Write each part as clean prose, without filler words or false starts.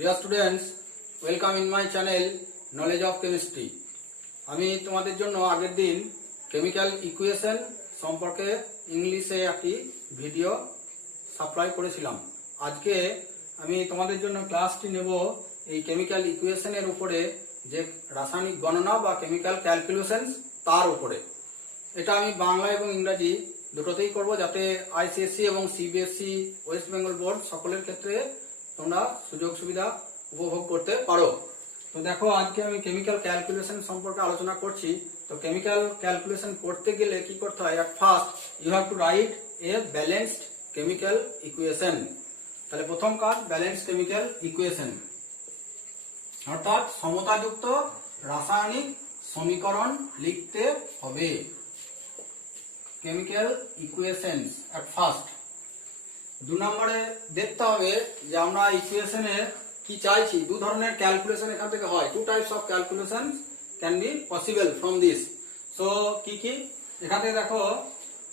Dear students, welcome in my channel knowledge of chemistry. আমি তোমাদের জন্য আগের দিন কেমিক্যাল ইকুয়েশন সম্পর্কে ইংলিশে একটি ভিডিও সাপ্লাই করেছিলাম। আজকে আমি তোমাদের জন্য ক্লাসটি নেব এই কেমিক্যাল ইকুয়েশনের উপরে, যে রাসায়নিক গণনা বা কেমিক্যাল ক্যালকুলেশনস তার উপরে। এটা আমি বাংলা এবং ইংরাজি দুটোতেই করব, যাতে আইসিএসসি এবং সিবিএসসি ওয়েস্ট বেঙ্গল বোর্ড সকলের ক্ষেত্রে তোমরা সুযোগ সুবিধা উপভোগ করতে পারো। তো দেখো, আজকে আমি কেমিক্যাল ক্যালকুলেশন সম্পর্কে আলোচনা করছি। তো কেমিক্যাল ক্যালকুলেশন করতে গেলে কি করতে হয়? At first you have to write a balanced chemical equation. তাহলে প্রথম কাজ ব্যালেন্সড কেমিক্যাল ইকুয়েশন, অর্থাৎ সমতাযুক্ত রাসায়নিক সমীকরণ লিখতে হবে। Chemical equations at first. 2 নম্বরে দেখতে হবে যে আমরা ইকুয়েশনে কি চাইছি। দু ধরনের ক্যালকুলেশন এখান থেকে হয়। 2 types of calculation can be possible from this. So কি কি এখান থেকে দেখো,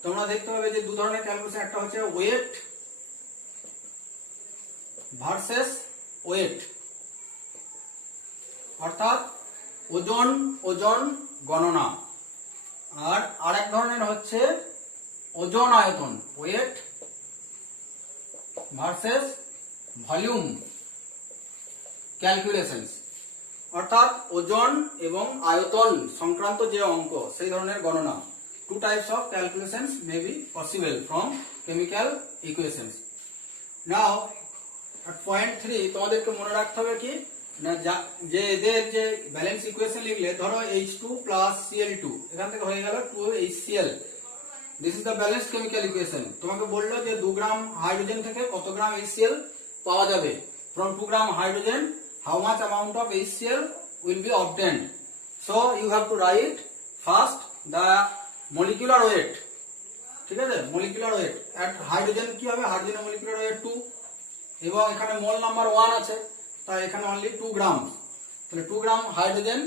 তোমরা দেখতে পাবে যে 2 ধরনের ক্যালকুলেশন। একটা হচ্ছে ওয়েট ভার্সেস ওয়েট, অর্থাৎ ওজন ওজন গণনা। আর আরেক ধরনের হচ্ছে ওজন আয়তন, ওয়েট ভার্সেস ভলিউম ক্যালকুলেশনস, অর্থাৎ ওজন এবং আয়তন সংক্রান্ত যে অঙ্ক, সেই ধরনের গণনা। 2 types of calculations may be possible from chemical equations. Now at point 3 তোমাদেরকে মনে রাখতে হবে কি না, যে এদের যে ব্যালেন্স ইকুয়েশন লিখলে, ধরো H2 plus Cl2, এখান থেকে হয়ে গেল 2HCl। This is the balanced chemical equation. তোমাকে বললো যে 2 গ্রাম হাইড্রোজেন থেকে কত গ্রাম HCl পাওয়া যাবে। From 2 gram hydrogen, how much amount of HCl will be obtained? So you have to write first the molecular weight. ঠিক আছে, molecular weight at হাইড্রোজেন কি হবে? হাইড্রোজেনের molecular weight 2, এবং এখানে মোল নাম্বার 1 আছে, তাই এখানে অনলি 2 গ্রাম। তাহলে 2 গ্রাম হাইড্রোজেন।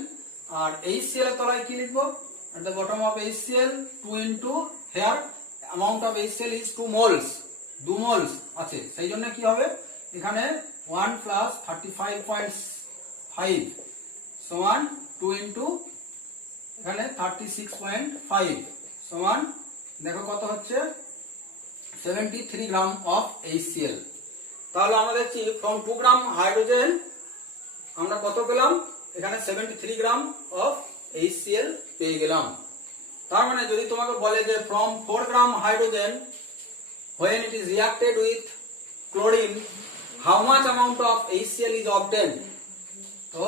আর HCl এর তলায় কি লিখবো? at the bottom of HCl 2 into here amount of HCl is 2 moles, 2 moles আছে, সেই জন্য কি হবে এখানে 1 plus 35.5 সমান 2 into এখানে 36.5 সমান, দেখো কত হচ্ছে 73 গ্রাম অফ HCl। তাহলে আমরা দেখছি ফ্রম 2 গ্রাম হাইড্রোজেন আমরা কত পেলাম? এখানে 73 গ্রাম অফ HCl পেয়ে গেলাম। তার মানে যদি তোমাকে বলে যে from 4 gram hydrogen when it is reacted with chlorine, how much amount of HCl is obtained? So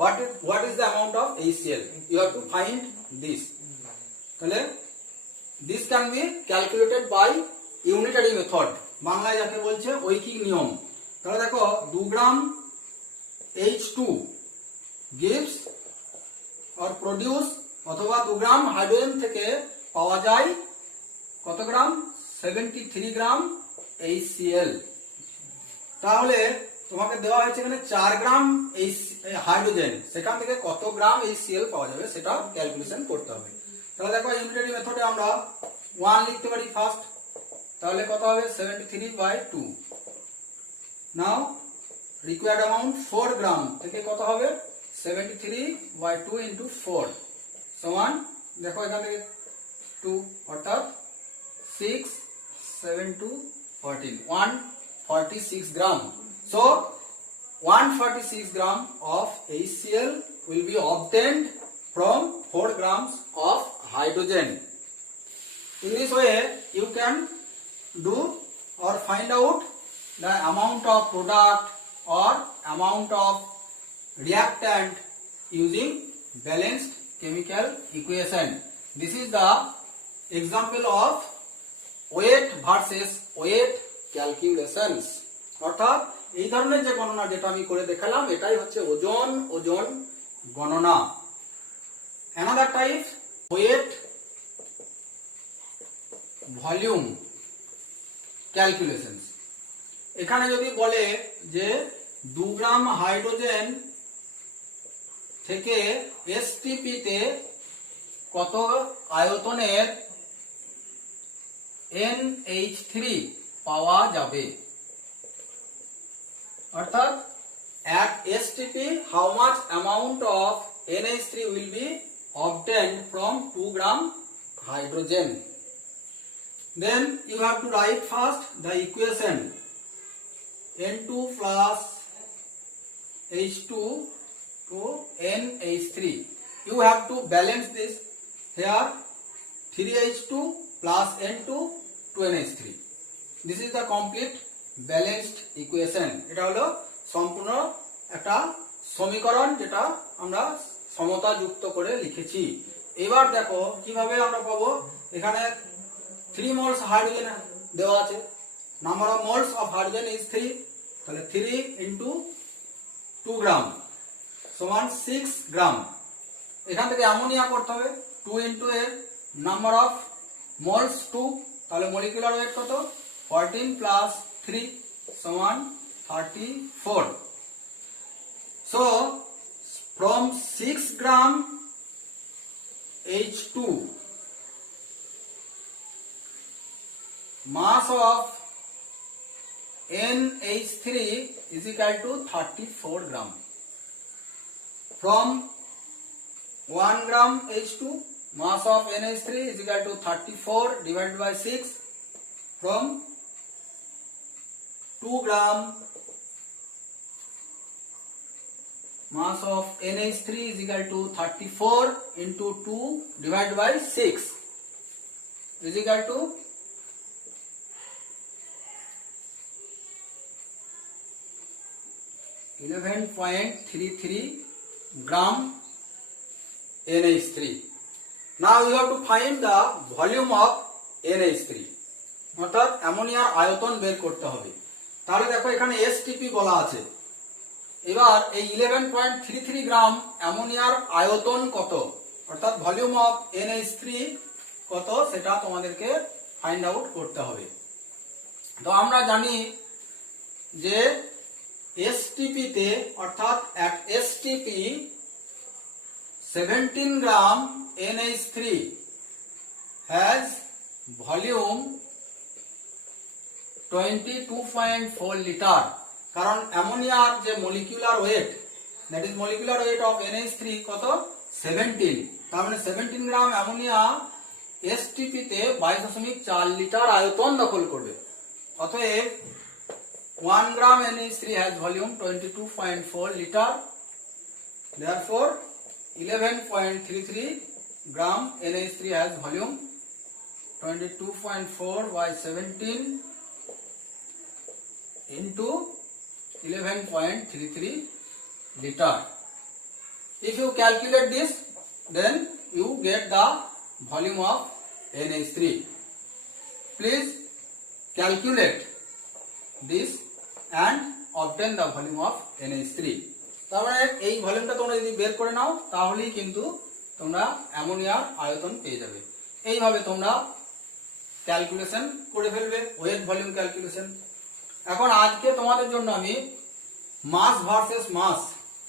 what is the amount of HCl? You have to find this. তাহলে this can be calculated by unitary method, বাংলায় যাকে বলছে ঐকিক নিয়ম। তাহলে দেখো 2 গ্রাম H2 gives or produce, অথবা 2 গ্রাম hydrogen থেকে পাওয়া যায় কত গ্রাম? 73 গ্রাম HCl। তাহলে তোমাকে দেওয়া হয়েছে এখানে 4 গ্রাম হাইড্রোজেন, সেখান থেকে কত গ্রাম HCl পাওয়া যাবে সেটা ক্যালকুলেশন করতে হবে। তাহলে দেখো ইউনিটারি মেথডে আমরা 1 লিখতে পারি ফার্স্ট, তাহলে কত হবে 73/2। নাও রিকোয়ার্ড অ্যামাউন্ট 4 গ্রাম থেকে কত হবে 73/2 into 4 সমান, দেখো এখান থেকে 2, অর্থাৎ 6 7 2 14 146 গ্রাম। So 146 gram of HCl will be obtained from 4 grams of hydrogen. In this way you can do or find out the amount of product or amount of reactant using balanced chemical equation. This is the example of weight versus weight calculations. অর্থাৎ এই ধরনের যে গণনা যেটা আমি করে দেখালাম, এটাই হচ্ছে ওজন ওজন গণনা। Another type weight volume calculations. এখানে যদি বলে যে 2 গ্রাম হাইড্রোজেন থেকে STP তে কত আয়তনের NH3 পাওয়া যাবে, অর্থাৎ at STP how much amount of NH3 will be obtained from 2 gram hydrogen. Then you have to write first the equation N2 plus H2 to NH3. You have to balance this here 3H2 plus N2 to NH3. This is the complete balanced equation. এটা হলো সম্পূর্ণ একটা সমীকরণ যেটা আমরা সমতা যুক্ত করে লিখেছি। এবার দেখো কিভাবে আমরা পাবো। এখানে 3 moles হাইড্রোজেন দেওয়া আছে, number of moles of hydrogen is 3, তাহলে 3 ইনটু 2 গ্রাম সমান 6 গ্রাম। এখান থেকে অ্যামোনিয়া করতে হবে, 2 ইনটু এর নাম্বার অফ মোলস 2, তাহলে মলিকুলার ওয়েট কত 14 প্লাস 3 সমান 34. So from 6 gram H2 mass of NH3 is equal to 34 gram. From 1 gram H2 mass of NH3 is equal to 34 divided by 6. From 2 gram mass of NH3 is equal to 34 into 2 divided by 6 is equal to 11.33 gram NH3. Now you have to find the volume of NH3. অর্থাৎ অ্যামোনিয়ার আয়তন বের করতে হবে। তাহলে দেখো এখানে STP বলা আছে। এবার এই 11.33 গ্রাম অ্যামোনিয়ার আয়তন কত, অর্থাৎ ভলিউম অফ NH3 কত সেটা তোমাদেরকে ফাইন্ড আউট করতে হবে। তো আমরা জানি যে STP তে অর্থাৎ at STP 17 gram NH3 has volume 22.4 litre. কারণ অ্যামোনিয়ার যে molecular weight, that is molecular weight of NH3 কত 17, তার মানে 17 গ্রাম অ্যামোনিয়া STP তে 22.4 লিটার আয়তন দখল করবে। অতএব 1 gram NH3 has volume 22.4 liter. Therefore 11.33 gram NH3 has volume 22.4 by 17 into 11.33 liter. If you calculate this, then you get the volume of NH3. Please calculate this and obtain the volume of NH3. তার মানে এই ভলিউমটা তোমরা যদি বের করে নাও তাহলেই কিন্তু তোমরা অ্যামোনিয়ার আয়তন পেয়ে যাবে। এইভাবে তোমরা ক্যালকুলেশন করে ফেলবে, ওয়েট ভলিউম ক্যালকুলেশন। এখন আজকে তোমাদের জন্য আমি মাস ভার্সেস মাস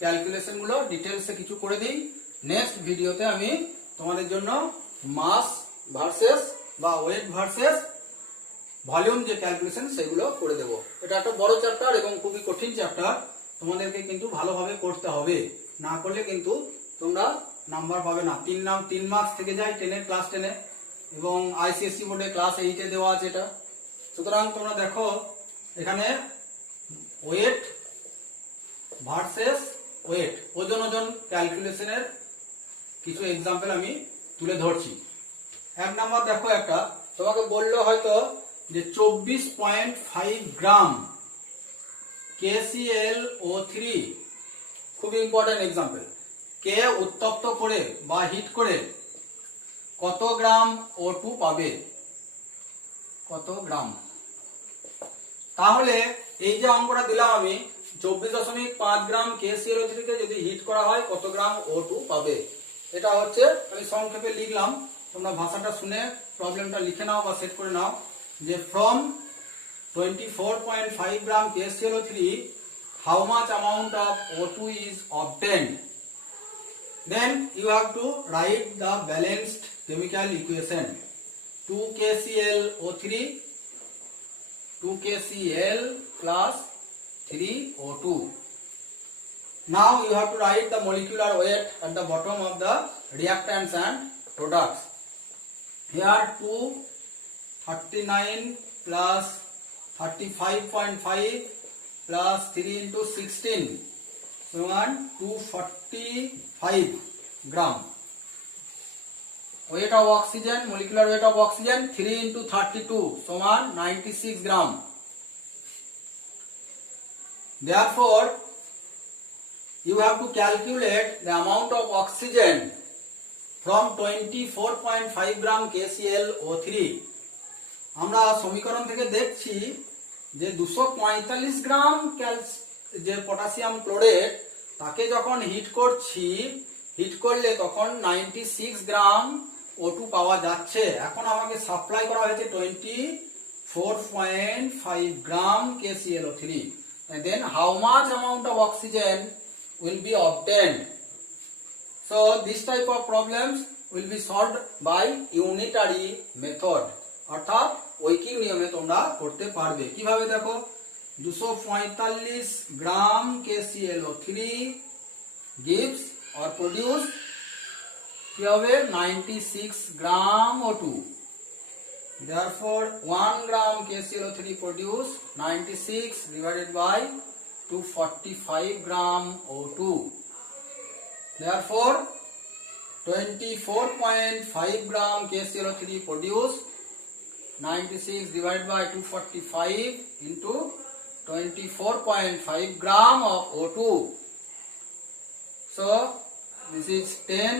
ক্যালকুলেশন গুলো ডিটেলসে কিছু করে দিই। নেক্সট ভিডিওতে আমি তোমাদের জন্য মাস ভার্সেস বা ওয়েট ভার্সেস ভলিউম যে ক্যালকুলেশন সেগুলো করে দেব। এটা একটা বড় চ্যাপ্টার এবং খুবই কঠিন চ্যাপ্টার, তোমাদেরকে কিন্তু ভালোভাবে করতে হবে, না করলে কিন্তু তোমরা নাম্বার পাবে না। 3 মার্কস থেকে যায় 10 ক্লাস 10 এবং ICSE বোর্ডে ক্লাস 8 দেওয়া আছে এটা। সুতরাং তোমরা দেখো এখানে ওয়েট ভার্সেস ওয়েট, ওজন ক্যালকুলেশনের কিছু এক্সাম্পল আমি তুলে ধরছি। 1 নাম্বার দেখো, একটা তোমাকে বললো হয়তো যে 24.5 গ্রাম KClO3, খুব ইম্পর্টেন্ট এক্সাম্পল, কে উত্তপ্ত করে বা হিট করে কত গ্রাম O2 পাবে, কত গ্রাম। তাহলে এই যে অঙ্কটা দিলাম আমি 24.5 গ্রাম KClO3 কে যদি হিট করা হয় কত গ্রাম O2 পাবে, এটা হচ্ছে আমি সংক্ষেপে লিখলাম। তোমরা ভাষাটা শুনে প্রবলেমটা লিখে নাও বা সেট করে নাও যে from 24.5 gram KClO3 how much amount of O2 is obtained. Then you have to write the balanced chemical equation 2KClO3 plus 3O2. Now you have to write the molecular weight at the bottom of the reactants and products. Here 239 plus 35.5 plus 3 into 16 so 245 gram. Weight of oxygen, molecular weight of oxygen 3 into 32 so 96 gram. Therefore, you have to calculate the amount of oxygen from 24.5 gram KClO3. আমরা সমীকরণ থেকে দেখছি যে 245 গ্রাম যে potassium chlorate তাকে যখন hit করলে তখন 96 গ্রাম O2 পাওয়া যাচ্ছে। এখন আমাকে সাপ্লাই করা হয়েছে 24.5 গ্রাম KClO3, and then how much amount of oxygen will be obtained? So this type of problems will be solved by unitary method, অর্থাৎ ঐকিক নিয়মে তোমরা করতে পারবে। কিভাবে দেখো, 245 গ্রাম KClO3 gives or produce কি হবে 96 গ্রাম O2. Therefore 1 gram KClO3 produce 96 divided by 245 gram O2. Therefore 24.5 gram KClO3 produce 96 divided by 245 into 24.5 gram of O2. So this is 10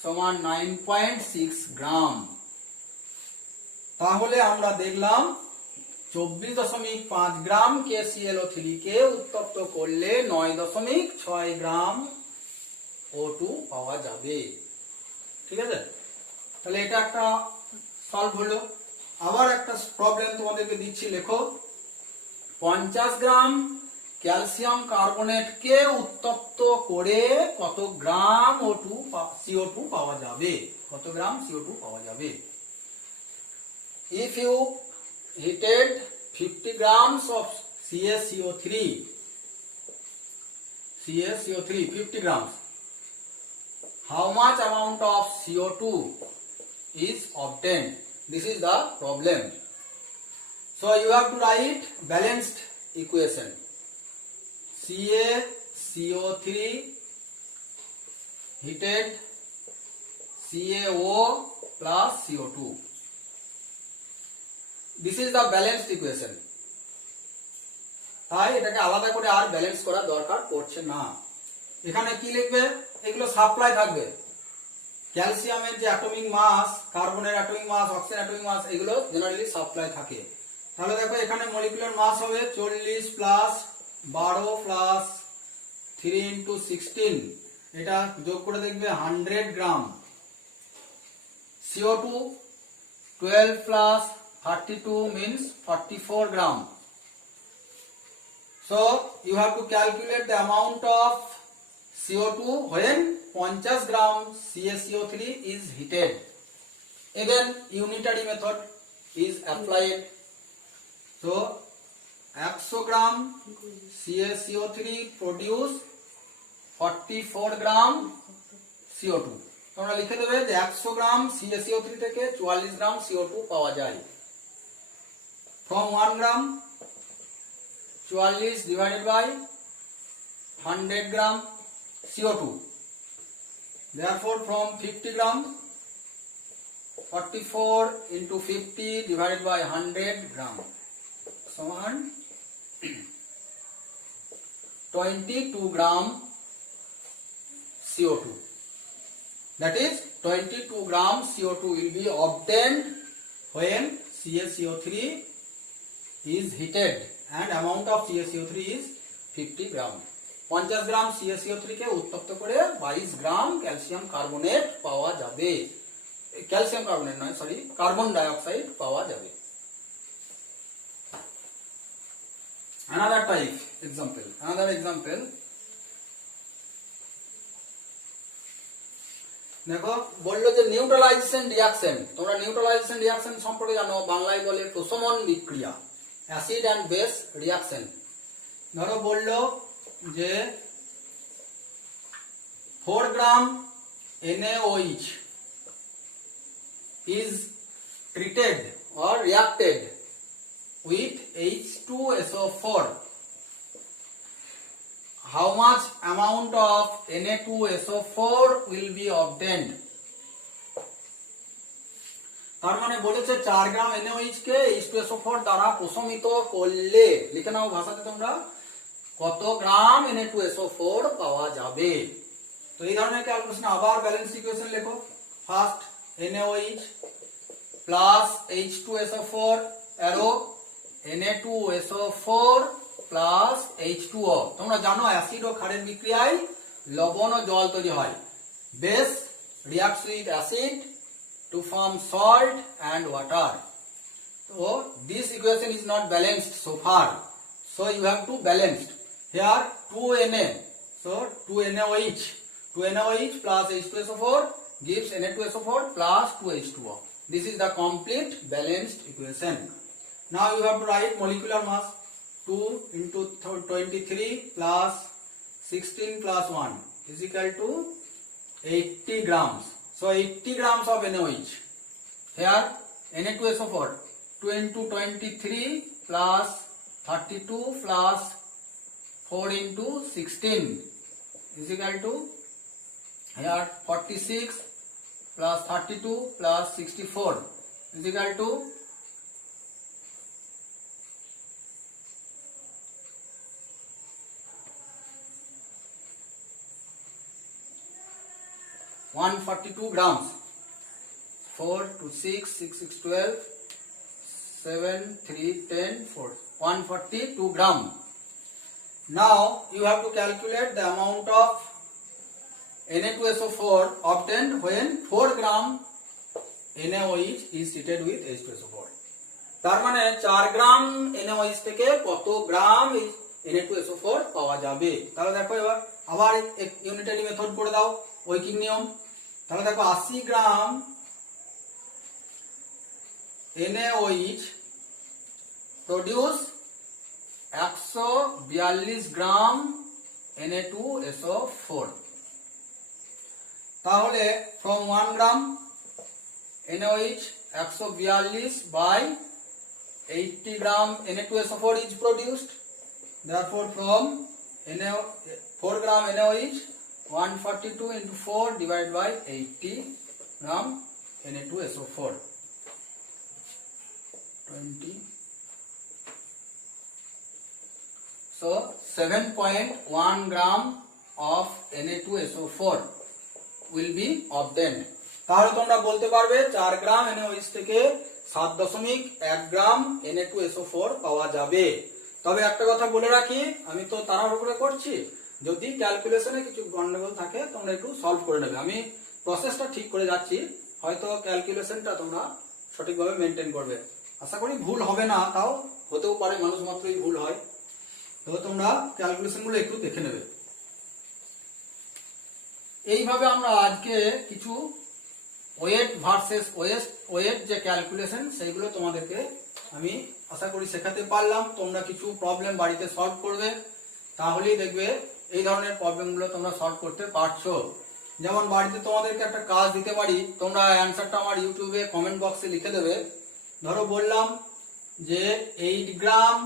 so 9.6 gram. তাহলে আমরা দেখলাম 24.5 গ্রাম KClO3 কে উত্তপ্ত করলে 9.6 গ্রাম O2 পাওয়া যাবে। ঠিক আছে, তাহলে এটা একটা সলভ হলো। আবার একটা প্রবলেম তোমাদেরকে দিচ্ছি, লেখো 50 গ্রাম ক্যালসিয়াম কার্বনেট কে উত্তপ্ত করে কত গ্রাম CO2 পাওয়া যাবে, কত গ্রাম CO2 পাওয়া যাবে। If you heated 50 grams of CaCO3 50 grams, how much amount of CO2 is obtained? This is the problem. So you have to write balanced equation. CaCO3 heated CaO plus CO2. This is the balanced equation. তাই এটাকে আলাদা করে আর balance করার দরকার পড়ছে না। এখানে কি লিখবে, এগুলো সাপ্লাই থাকবে। ক্যালসিয়ামের যে অ্যাটমিক মাস, কার্বনের atomic mass, oxygen atomic mass, এগুলো জেনারেলি সাপ্লাই থাকে। তাহলে দেখো এখানে মলিকুলার মাস হবে 40 প্লাস 12 প্লাস 3 into 16, এটা যোগ করে দেখবে 100 গ্রাম। CO2 12 plus 32 means 44 gram. So you have to calculate the amount of CO2 when 50 gram CaCO3 is heated. Again unitary method is applied. So 100 gram CaCO3 produce 44 gram CO2. তোমরা লিখে দেবে যে 100 গ্রাম CaCO3 থেকে 44 গ্রাম CO2 পাওয়া যায়। From 1 gram 44 divided by 100 gram CO2. Therefore from 50 gram 44 into 50 divided by 100 gram so 22 gram CO2. That is 22 gram CO2 will be obtained when CaCO3 is heated and amount of CaCO3 is 50 gram. 50 gram CaCO3 কে উত্তপ্ত করে 22 গ্রাম calcium carbonate পাওয়া যাবে। Calcium carbonate নয়, sorry, carbon die oxide পাওয়া যাবে। Another example. দেখো বললো যে নিউট্রালাইজেশন রিঅ্যাকশন। তোমরা নিউট্রালাইজেশন রিঅ্যাকশন সম্পর্কে জানো, বাংলায় বলে প্রশমন বিক্রিয়া, অ্যাসিড অ্যান্ড বেস রিঅ্যাকশন। ধরো বললো যে 4 gram NaOH is treated or reacted with H2SO4, how much amount of Na2SO4 will be obtained? তার মানে বলেছে 4 গ্রাম NaOH কে H2SO4 দ্বারা প্রশমিত করলে লিখে নাও ভাষাতে তোমরা কত গ্রাম Na2SO4 পাওয়া যাবে। তো এই ধরনের ক্যালকুলেশন আবার ব্যালেন্স ইকুয়েশন লেখো। First NaOH plus H2SO4 arrow Na2SO4 plus H2O। তোমরা জানো অ্যাসিড ও ক্ষারের বিক্রিয়ায় লবণ ও জল তৈরি হয়। Base reacts with acid to form salt and water. So this equation is not balanced so far. So you have to balance. Here 2Na. So 2NaOH. 2NaOH plus H2SO4 gives Na2SO4 plus 2H2O. This is the complete balanced equation. Now you have to write molecular mass. 2 into 23 plus 16 plus 1 is equal to 80 grams. So 80 grams of NaOH. Here Na2SO4 2 into 23 plus 32 plus 4 into 16 is equal to here 46 plus 32 plus 64 is equal to 142 grams. 4 to 6, 6, 6, 12, 7, 3, 10, 4. 142 gram. Now you have to calculate the amount of Na2SO4 obtained when 4 gram NaOH is treated with H2SO4. তার মানে 4 গ্রাম NaOH থেকে কত গ্রাম Na2SO4 পাওয়া যাবে। তাহলে দেখো এবার আবার ইউনিটারি মেথড করে দাও, ঐকিক নিয়ম। তাহলে দেখো 80 গ্রাম NaOH produce 142 গ্রাম Na2SO4। তাহলে from 1 gram NaOH 142 by 80 gram Na2SO4 is produced. Therefore from 4 gram NaOH 142 into 4 divided by 80 gram Na2SO4 20. So 7.1 gram of Na2SO4 will be obtained. তাহলে তোমরা বলতে পারবে 4 গ্রাম NaOH থেকে 7.1 গ্রাম Na2SO4 পাওয়া যাবে। তবে একটা কথা বলে রাখি, আমি তো তাড়াহুড়ো করে করছি, যদি ক্যালকুলেশনে কিছু গন্ডগোল থাকে তোমরা একটু সলভ করে নেবে। আমি প্রসেসটা ঠিক করে যাচ্ছি, হয়তো ক্যালকুলেশনটা তোমরা সঠিকভাবে মেনটেন করবে। আশা করি ভুল হবে না, তাও হতেও পারে, মানুষ মাত্রই ভুল হয়। তো তোমরা ক্যালকুলেশনগুলো একটু দেখে নেবে। এইভাবে আমরা আজকে কিছু ওয়েট ভার্সেস ওয়েট যে ক্যালকুলেশন সেইগুলো তোমাদেরকে আমি আশা করি শেখাতে পারলাম। তোমরা কিছু প্রবলেম বাড়িতে সলভ করবে, তাহলেই দেখবে এই ধরনের প্রবলেমগুলো তোমরা সলভ করতে পারছো। যেমন বাড়িতে তোমাদেরকে একটা কাজ দিতে পারি, তোমরা অ্যান্সারটা আমার ইউটিউবে কমেন্ট বক্সে লিখে দেবে। ধরো বললাম যে 8 গ্রাম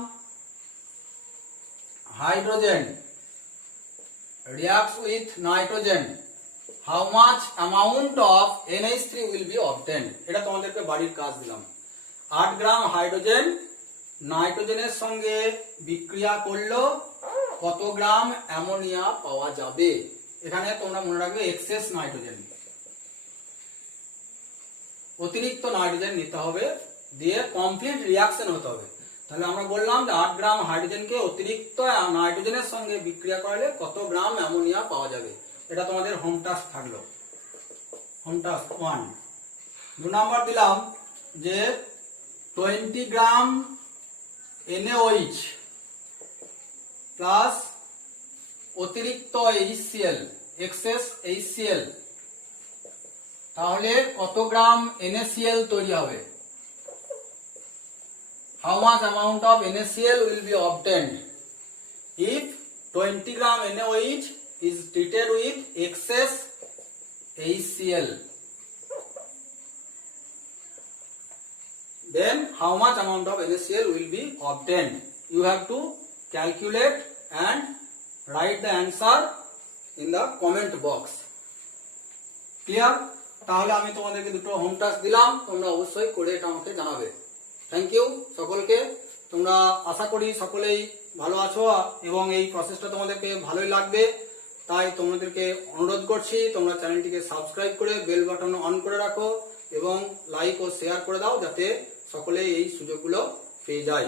hydrogen reacts with nitrogen, how much amount of NH3 will be obtained? এটা তোমাদেরকে বাড়ির কাজ দিলাম। 8 গ্রাম হাইড্রোজেন নাইট্রোজেনের সঙ্গে বিক্রিয়া করলো কত গ্রাম অ্যামোনিয়া পাওয়া যাবে। এখানে তোমরা মনে রাখবে এক্সেস নাইট্রোজেন, অতিরিক্ত নাইট্রোজেন নিতে হবে, দিয়ে কমপ্লিট রিঅ্যাকশন হতে হবে। তাহলে আমরা বললাম যে 8 গ্রাম হাইড্রোজেনকে অতিরিক্ত নাইট্রোজেনের সঙ্গে বিক্রিয়া করালে কত গ্রাম অ্যামোনিয়া পাওয়া যাবে। এটা তোমাদের হোম টাস্ক থাকলো, হোম টাস্ক 1। 2 নাম্বার দিলাম যে 20 গ্রাম NaOH প্লাস অতিরিক্ত HCl, এক্সেস HCl, তাহলে কত গ্রাম NaCl তৈরি হবে। How much amount of NaCl will be obtained if 20 gram NaOH is treated with excess HCl, then how much amount of NaCl will be obtained? You have to calculate and write the answer in the comment box. Clear? তাহলে আমি তোমাদেরকে দুটো home task দিলাম, তোমরা অবশ্যই করে এটা আমাকে জানাবে। থ্যাংক ইউ সকলকে। তোমরা আশা করি সকলেই ভালো আছো এবং এই প্রসেসটা তোমাদেরকে ভালোই লাগবে। তাই তোমাদেরকে অনুরোধ করছি তোমরা চ্যানেলটিকে সাবস্ক্রাইব করে বেল বাটন অন করে রাখো এবং লাইক ও শেয়ার করে দাও যাতে সকলে এই সুযোগগুলো পেয়ে যায়।